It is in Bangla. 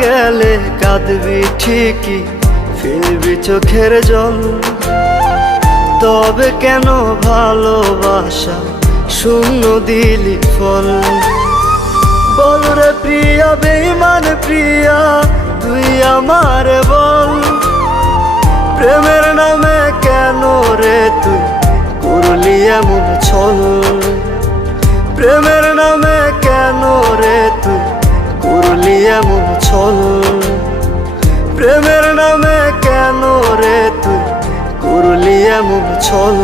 গেলে কাঁদবি ঠিকই, ফেলবি চোখের জল। তবে কেন ভালোবাসা শূন্য দিলি ফল? বল রে প্রিয়া, বেঈমান প্রিয়া, তুই আমার বল। প্রেমের নামে কেন রে তুই করলি এমন ছল? প্রেমের নামে কেন রে তুই করলি এমন ছল? প্রেমের নামে কেন রে তুই করলি এমন ছল?